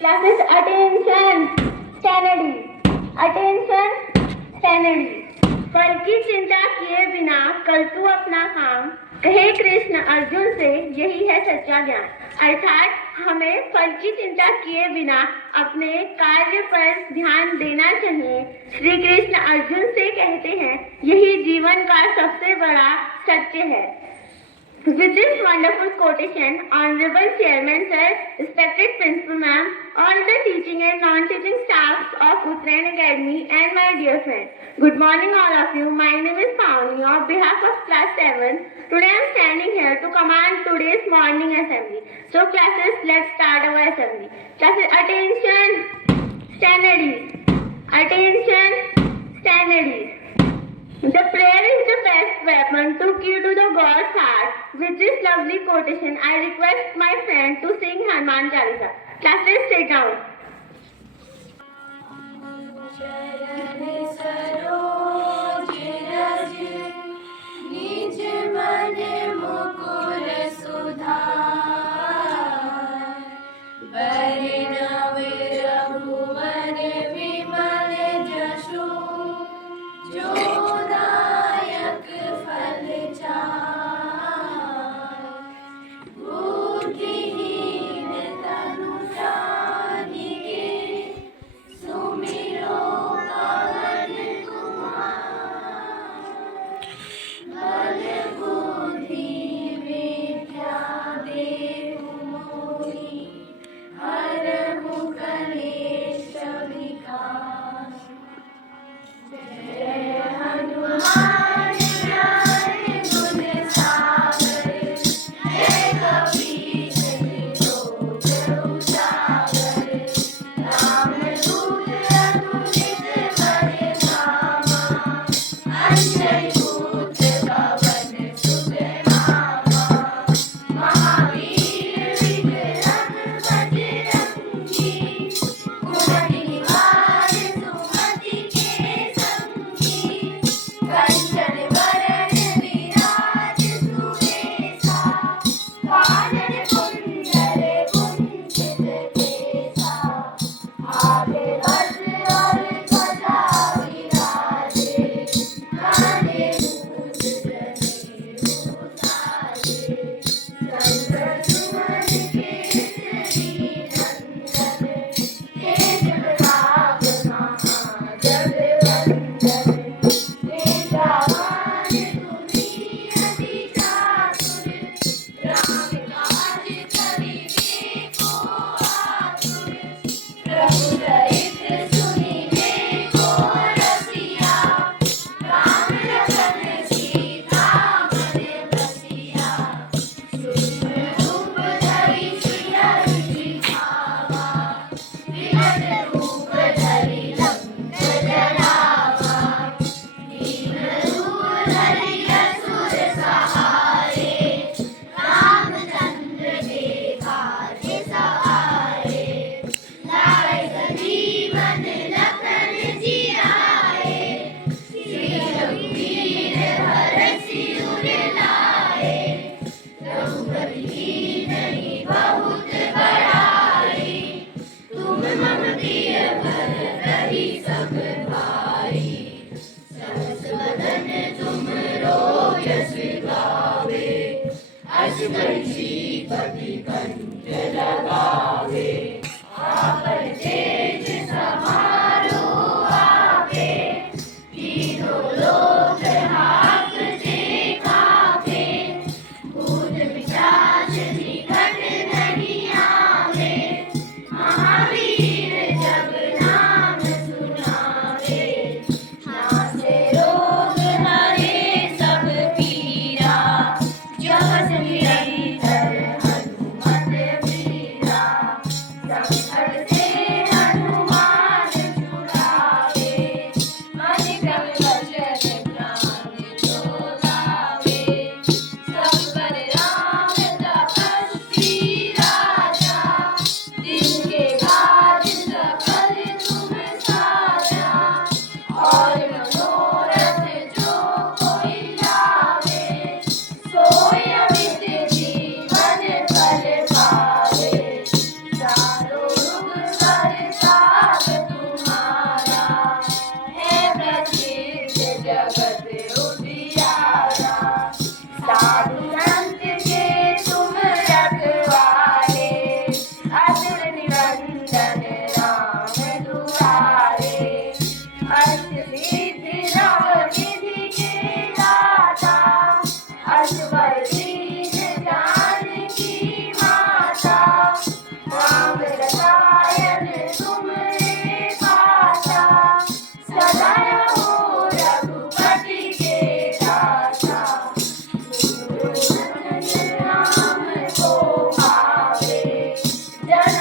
Classes attention, standard, attention, standard. फल की चिंता किए बिना कर तू अपना काम, कहे कृष्ण अर्जुन से, यही है सच्चा ज्ञान। अर्थात हमें फल की चिंता किए बिना अपने कार्य पर ध्यान देना चाहिए। श्री कृष्ण अर्जुन से कहते हैं, यही जीवन का सबसे बड़ा सत्य है। With this wonderful quotation, Honorable Chairman Sir, respected Principal Ma'am, all the teaching and non-teaching staffs of Uttarayan Academy and my dear friends. Good morning all of you. My name is Pauni. On behalf of class 7, today I am standing here to command today's morning assembly. So classes, let's start our assembly. Classes, attention, stand ready. Attention, stand ready. The prayer is the best weapon to key to the God's heart. With this lovely quotation, I request my friend to sing Hanuman Chalisa. Classes, sit down.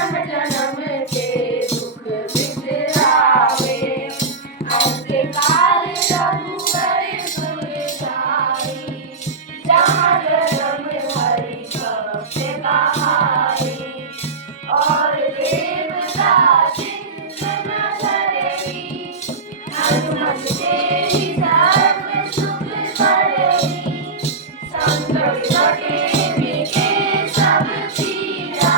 जन्म जन्म के दुख बिसरावे, अंत काल रघुवर पुर जाई, जहाँ जन्म हरि भक्त कहाई, और देवता चिंत न धरई, हनुमत तेहि सर्व सुख करई, संकट कटे मिटे सब पीरा,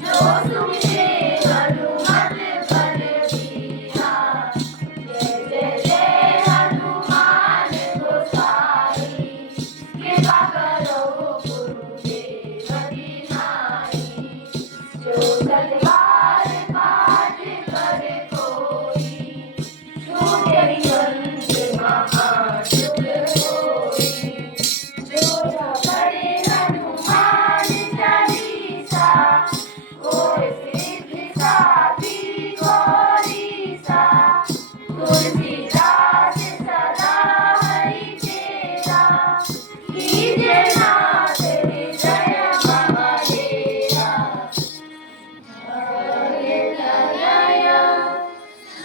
जो सुमिरे हनुमत बलबीरा, जय जय जय हनुमान गोसाई, कृपा करो गुरुदेव की नाई, जो सतबार पाठ करे कोई, छूटे अंत महासुख होई, जो न पढ़े हनुमान चालीसा, होय सिद्धि साखी गौरीसा, तुलसीदास सदा हरि चेरा, कीजे नाथ हृदय महाडेरा, हरे तनय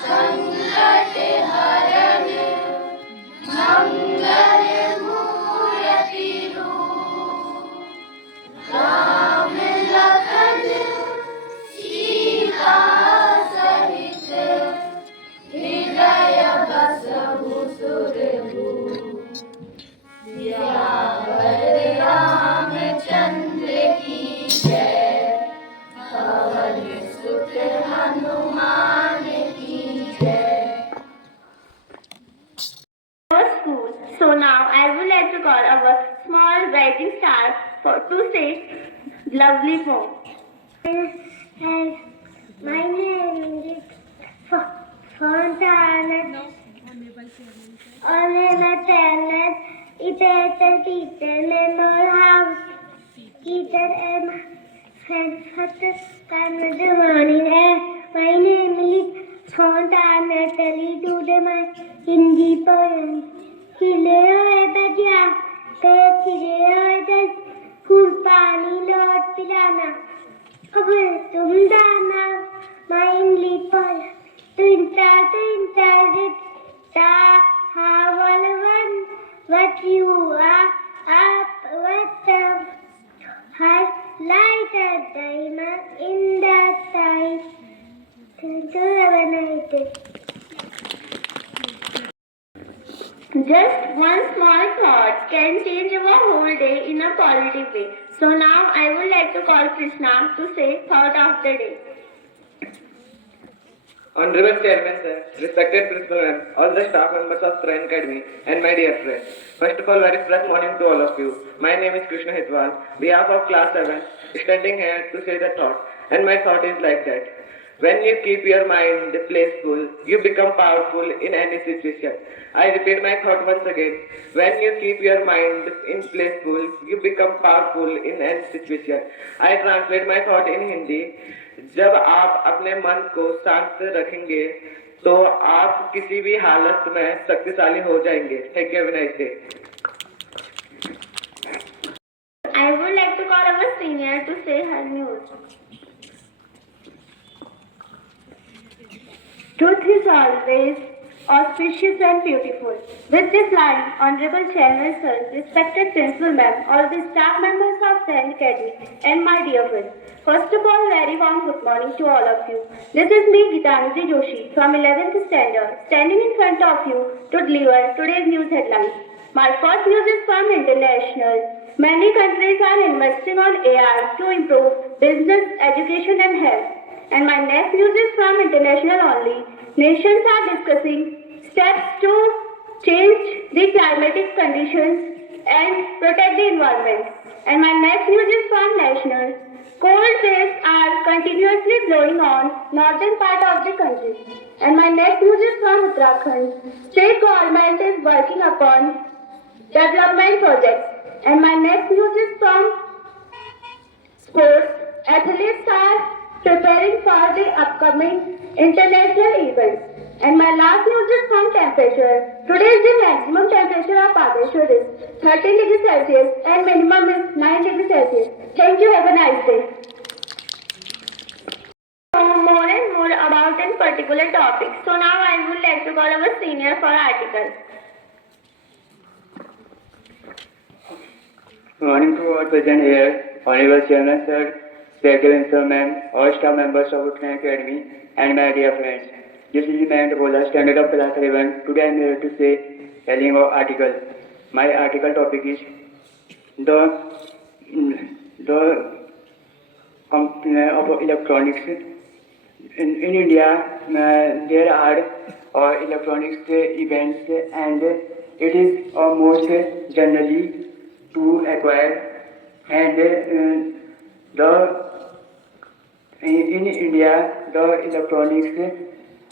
संकट हरण, मंगल मूर्ति रूप, राम लखन सीता सहित, हृदय बसहु सुरभूप, सियावर रामचंद्र की जय, पवन सुत हनुमान की जय. Our school. So now I would like to call our small rising star to say lovely poem. My name is Fontana. Honorable Tenant, Ibeter Peter, Lemon House, Peter M. Frankfurt, good morning. My name is Fontana. Tell to my Hindi poem. खिले हुए बजिया, खिले हुए दस, फूल पानी लौट पिलाना, अब तुम दाना, माइंडली पर, तुंता रिट, ता, Howell one, what you are, up, what has lighted diamond in the sky. Thank you, have a nice day. Just one small thought can change our whole day in a positive way. So now I would like to call Krishna to say thought of the day. Honorable Chairman Sir, respected Principal Ma'am, all the staff members of Train Academy, and my dear friends. First of all, very fresh morning to all of you. My name is Krishna Hitwal, behalf of Class 7, standing here to say the thought. And my thought is like that. When you keep your mind playful, you become powerful in any situation. I repeat my thought once again. When you keep your mind playful, you become powerful in any situation. I translate my thought in Hindi. जब आप अपने मन को शांत रखेंगे तो आप किसी भी हालत में शक्तिशाली हो जाएंगे. Thank you, have a nice day. I would like to call our senior to say her news. Truth is always auspicious and beautiful. With this line, Honorable Chairman Sir, respected Principal Ma'am, all the staff members of Train Academy, and my dear friends. First of all, very warm good morning to all of you. This is me, Gitanjali Joshi, from 11th standard, standing in front of you to deliver today's news headlines. My first news is from international. Many countries are investing on AI to improve business, education and health. And my next news is from international only. Nations are discussing steps to change the climatic conditions and protect the environment. And my next news is from national. Cold waves are continuously blowing on northern part of the country. And my next news is from Uttarakhand. State government is working upon development projects. And my next news is from sports. Athletes are preparing for the upcoming international events. And my last news is from temperature. Today is the maximum temperature of Bageshwar is 13 degrees Celsius and minimum is 9 degrees Celsius. Thank you. Have a nice day. particular topic. So now I would like to call our senior for article. Good morning to all present here, Honorable Chairman Sir, Secretary Principal Ma'am, all staff members of Uttarakhand Academy, and my dear friends. This is Ma'am Bola, standard of class 11. Today I am here to say telling about article. My article topic is the company of electronics. In India, there are electronics events, and it is most generally to acquire, and in India the electronics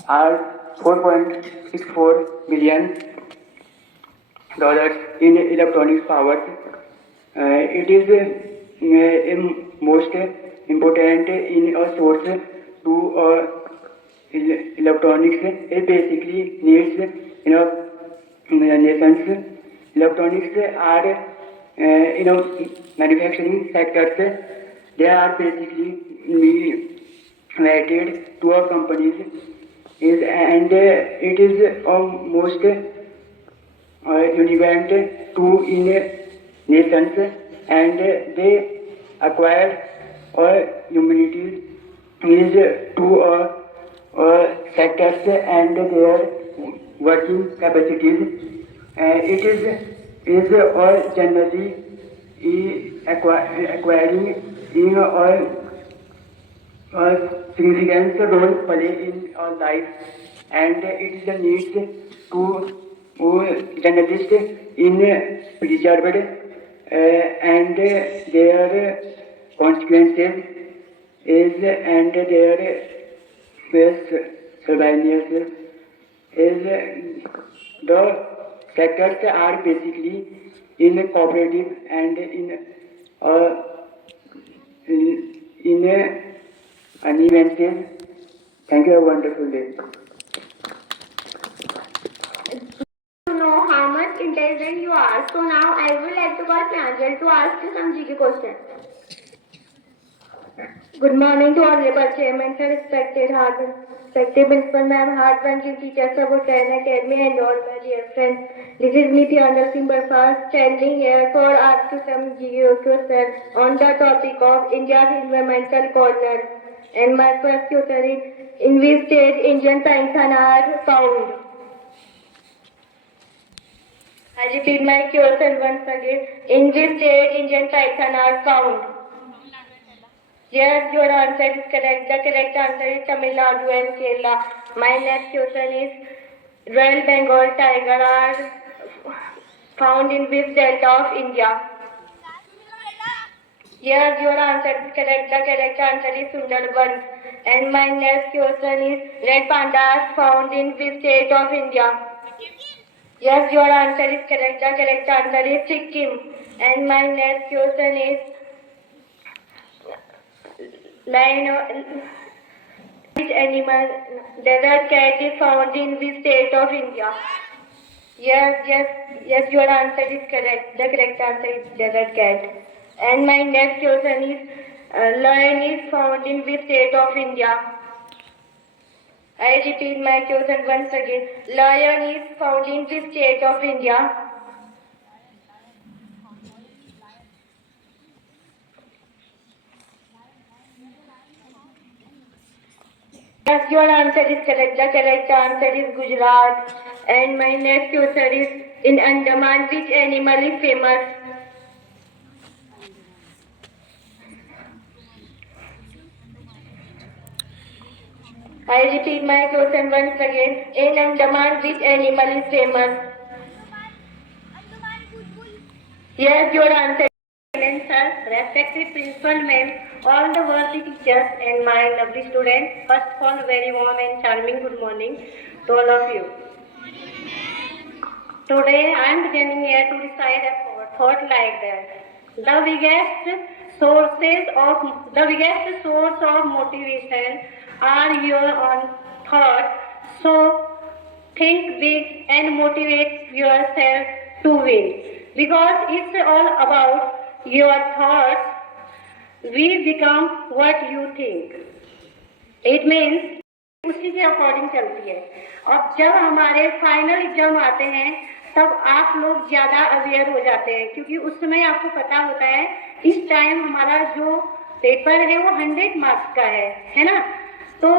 are $4.64 billion in electronics powers. It is most important in a source to electronics. It basically needs in a nations. Electronics are manufacturing sectors. They are basically related to our companies, and it is almost relevant to in nations, and they acquire humanities is to sectors and their working capacities. It is generally acquiring in significant role play in our life, and it is a need to journalists in preserved and their consequences is, and their surveillance is. The sectors are basically in cooperative and in events. Thank you. Have a wonderful day. To know how much intelligent you are. So now I would like to call Pranjal to ask you some GK questions. Good morning to Honorable Chairman, sir, respected Principal Ma'am, hard-working teachers of Uttarakhand Academy, and all my dear friends. This is me, Piander Singh Barfas, standing here for ask you some GK questions on the topic of India's environmental corner. And my first question is, in which state Indian python are found? I repeat my question once again. In which state Indian python are found? Yes, your answer is correct. The correct answer is Tamil Nadu and Kerala. My next question is, Royal Bengal tiger are found in which delta of India? Yes, your answer is correct. The correct answer is Sundarban. And my next question is, red pandas found in which state of India? Yes, your answer is correct. The correct answer is Sikkim. And my next question is, which animal, desert cat, is found in which state of India? Yes, your answer is correct. The correct answer is desert cat. And my next question is, lion is found in which state of India? I repeat my question once again. Lion is found in which state of India? Yes, your answer is correct. The correct answer is Gujarat. And my next question is, in Andaman, which animal is famous? I repeat my question once again. In Andaman, which animal is famous? Yes, your answer is excellent, sir. Respected principal ma'am, all the worthy teachers and my lovely students, first of all, very warm and charming good morning to all of you. Today I am beginning here to recite a thought like that. The biggest source of motivation are your own thoughts. So think big and motivate yourself to win. Because it's all about your thoughts. We become what you think. It means उसी के according चलती है। और जब हमारे final exam आते हैं तब आप लोग ज़्यादा अवेयर हो जाते हैं, क्योंकि उस समय आपको पता होता है इस टाइम हमारा जो पेपर है वो 100 मार्क्स का है ना। तो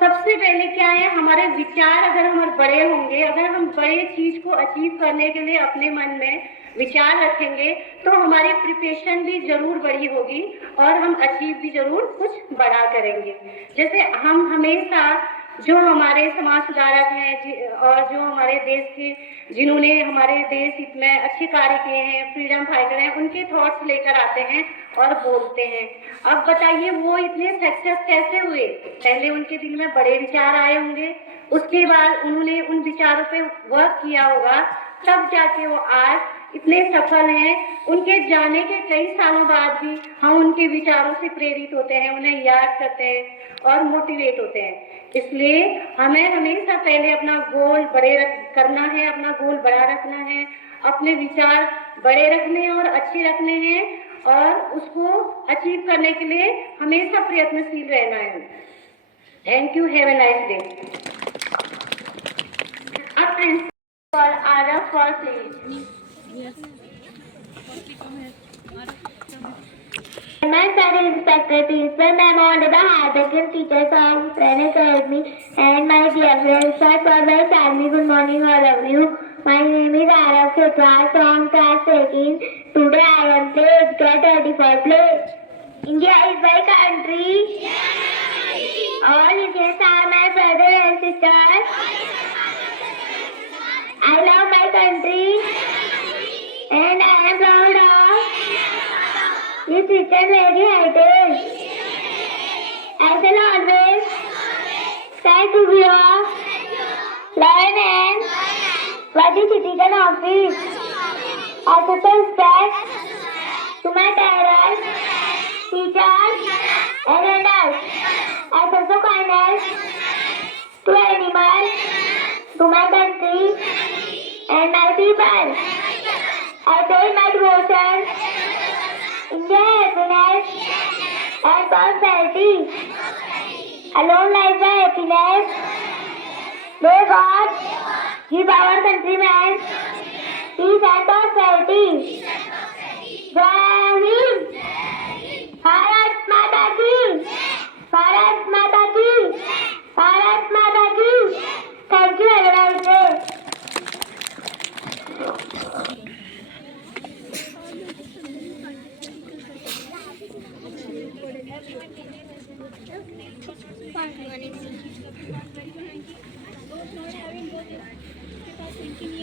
सबसे पहले क्या है, हमारे विचार अगर हमारे बड़े होंगे, अगर हम बड़े चीज को अचीव करने के लिए अपने मन में विचार रखेंगे तो हमारी प्रिपरेशन भी जरूर बड़ी होगी और हम अचीव भी जरूर कुछ बड़ा करेंगे। जैसे हम हमेशा जो हमारे समाज सुधारक हैं और जो हमारे देश के जिन्होंने हमारे देश इतने अच्छे कार्य किए हैं, फ्रीडम फाइटर हैं, उनके थॉट्स लेकर आते हैं और बोलते हैं। अब बताइए वो इतने सक्सेस कैसे हुए? पहले उनके दिल में बड़े विचार आए होंगे, उसके बाद उन्होंने उन विचारों पे वर्क किया होगा, तब जाके वो आज इतने सफल हैं। उनके जाने के कई सालों बाद भी हम उनके विचारों से प्रेरित होते हैं, उन्हें याद करते हैं और मोटिवेट होते हैं। इसलिए हमें हमेशा पहले अपना गोल करना है, अपना गोल बड़ा रखना है, अपने विचार बड़े रखने हैं और अच्छे रखने हैं और उसको अचीव करने के लिए हमेशा प्रयत्नशील रहना है। Thank you, have a nice day. अब principal are for please. My study inspector principal, ma'am, on the Harbekin teachers of Friend Academy and my dear friends, first of all, family, good morning all of you. My name is Arav Khetwal from class 18. Today I am played get ready for play. India is my country. All Indians are my brothers and sisters. I love my country and I am proud of this written very heritage. I shall always try to be a lion and worthy citizen of it. I should respect to my parents, teachers, and elders. I should show kindness to animals, to my country, and my people. I pay my devotion, India happiness, and prosperity. Alone lies the happiness. May God give our countrymen peace and prosperity. Jai Hind! Bharat Mata ki! Bharat Mata ki! Bharat Mata ki! Thank you, have a nice day. Not having both, because thinking